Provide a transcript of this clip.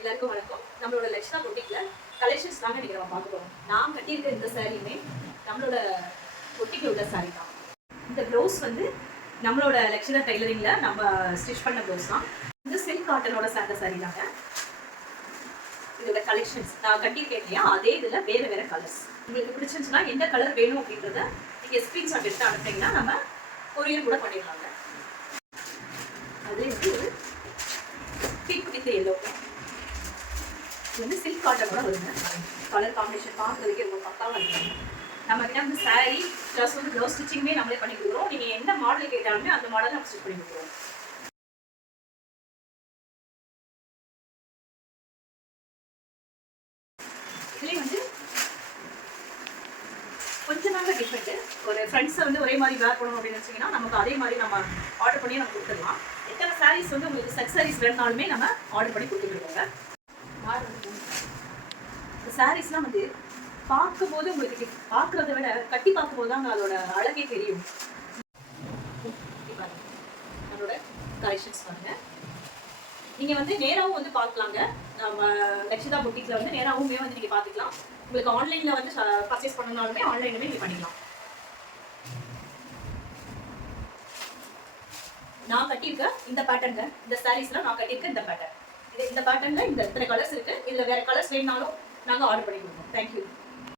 எல்லாருக்கும் வணக்கம். நம்மளோட லக்ஷ்னா பொட்டிக்ல கலெக்ஷன்ஸ் தாங்க இன்னைக்கு நம்ம பார்க்க போறோம். நான் கட்டியிருக்க இந்த சாரியுமே நம்மளோட பொட்டிக்ல உள்ள சாரி தான். இந்த ப்ளவுஸ் வந்து நம்மளோட லக்ஷ்னா டைலரிங்ல நம்ம ஸ்டிச் பண்ண ப்ளவுஸ் தான். இந்த சில்க் காட்டனோட சேர்ந்த சாரி தாங்க. இதோட கலெக்ஷன்ஸ் நான் கட்டியிருக்கேன் இல்லையா, அதே இதில் வேற வேற கலர்ஸ். உங்களுக்கு பிடிச்சிருந்துச்சுன்னா எந்த கலர் வேணும் அப்படின்றத நீங்கள் ஸ்க்ரீன்ஷாட் எடுத்து அனுப்பிங்கன்னா நம்ம கொரியர் கூட பண்ணிடலாங்க. அதே வந்து ஒரு பிங்க் வித் எல்லோ, இது வந்து சில்க் காட்டனோட வருங்க. கலர் காம்பினேஷன் பார்க்குறதுக்கே ரொம்ப பக்காவாக இருக்குங்க. நம்ம கிட்ட வந்து சாரீ ப்ளஸ் வந்து ப்ளவுஸ் ஸ்டிச்சிங்குமே நம்மளே பண்ணி கொடுக்குறோம். நீங்கள் எந்த மாடல் கேட்டாலுமே அந்த மாடல் நம்ம ஸ்டிச் பண்ணி கொடுக்குறோம். இதுலேயும் வந்து கொஞ்சம் நாங்க டிஃப்ரெண்ட்டு. ஒரு ஃப்ரெண்ட்ஸை வந்து ஒரே மாதிரி வேர் பண்ணணும் அப்படின்னு வச்சிங்கன்னா நமக்கு அதே மாதிரி நம்ம ஆர்டர் பண்ணி நம்ம கொடுத்துடலாம். எத்தனை சாரீஸ் வந்து உங்களுக்கு செட் சாரீஸ் வேணுனாலுமே நம்ம ஆர்டர் பண்ணி கொடுத்துருக்கோங்க. இந்த சாரீஸ்லாம் வந்து பார்க்கும்போது உங்களுக்கு பார்க்குறத விட கட்டி பார்க்கும்போது தான் அதோட அழகே தெரியும். நம்மளோட கலெக்ஷன்ஸ் பாருங்க. நீங்கள் வந்து நேராகவும் வந்து பார்க்கலாங்க. நம்ம லக்ஷிதா பொட்டிக்ல வந்து நேராகவுமே வந்து நீங்கள் பார்த்துக்கலாம். உங்களுக்கு ஆன்லைனில் வந்து பர்ச்சேஸ் பண்ணனாலுமே ஆன்லைனுமே நீங்கள் பண்ணிக்கலாம். நான் கட்டியிருக்க இந்த பேட்டர்ங்க, இந்த சாரீஸ்லாம் நான் கட்டியிருக்க இந்த பேட்டர்ன். இந்த பேட்டர்னில் இந்த இத்தனை கலர்ஸ் இருக்குது. இதில் வேறு கலர்ஸ் வேணுனாலும் நாங்கள் ஆர்டர் பண்ணி கொடுப்போம். தேங்க்யூ.